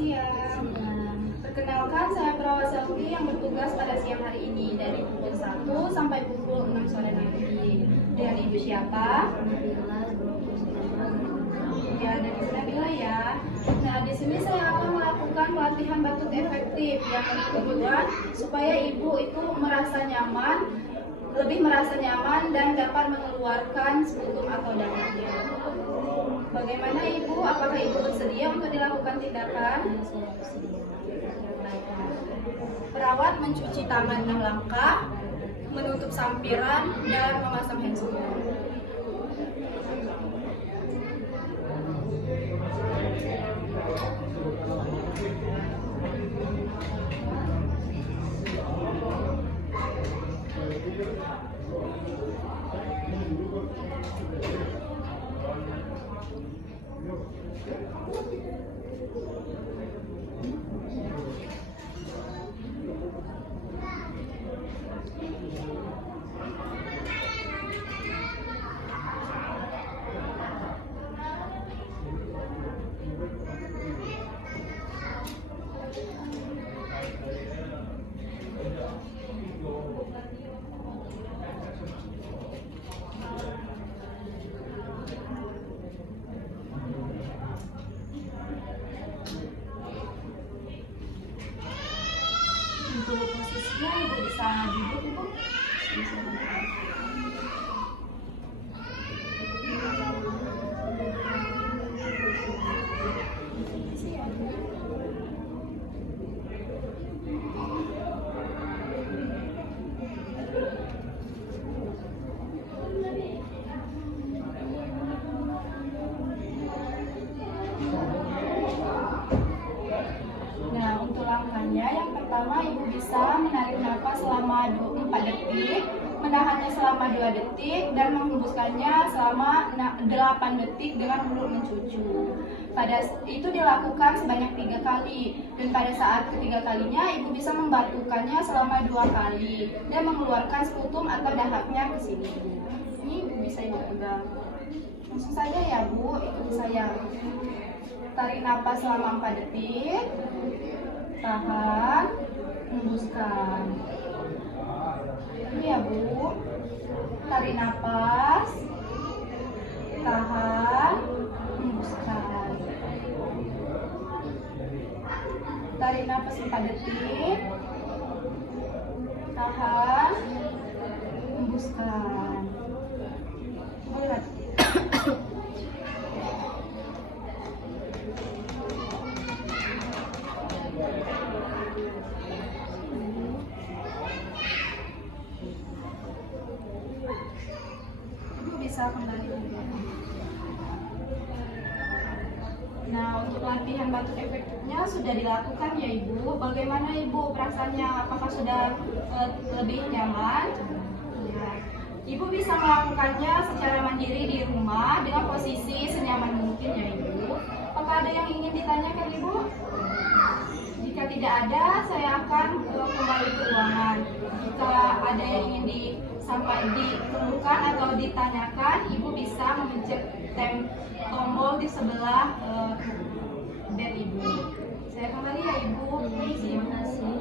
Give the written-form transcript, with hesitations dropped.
siang. Perkenalkan, saya Perawat Selvi yang bertugas pada siang hari ini dari pukul 1 sampai pukul 6 sore nanti. Dengan Ibu siapa? Ya, dari Nabila ya. Nah, di sini saya akan melakukan pelatihan batuk efektif yang bertujuan supaya Ibu itu lebih merasa nyaman dan dapat mengeluarkan sputum atau darahnya. Bagaimana Ibu? Apakah Ibu bersedia untuk dilakukan tindakan? Perawat mencuci tangan 6 langkah, menutup sampiran, dan memasang hand sanitizer. Untuk posisinya Ibu bisa duduk, Ibu. Nah, untuk langkahnya yang pertama Ibu bisa menarik nafas selama 4 detik, menahannya selama 2 detik, dan menghembuskannya selama 8 detik dengan mulut mencucu. Itu dilakukan sebanyak 3 kali, dan pada saat ketiga kalinya Ibu bisa membatukannya selama 2 kali dan mengeluarkan sputum atau dahaknya ke sini. Ini bisa Ibu pegang. Langsung saja ya Bu, ikuti saya. Tarik napas selama 4 detik, tahan, hembuskan. Ini ya Bu, tarik napas, tahan, hembuskan. Tarik napas 4 detik, tahan, hembuskan. Lihat. Ibu bisa kembali. Nah, untuk latihan batuk efektifnya sudah dilakukan ya Ibu. Bagaimana Ibu perasaannya? Apakah sudah lebih nyaman? Ya. Ibu bisa melakukannya secara mandiri di rumah dengan posisi senyaman mungkin ya Ibu. Apakah ada yang ingin ditanyakan Ibu? Jika tidak ada, saya akan kembali ke ruangan. Jika ada yang ingin ditemukan atau ditanyakan, Ibu bisa memencet tombol di sebelah bed Ibu. Saya kembali ya Ibu. Terima kasih.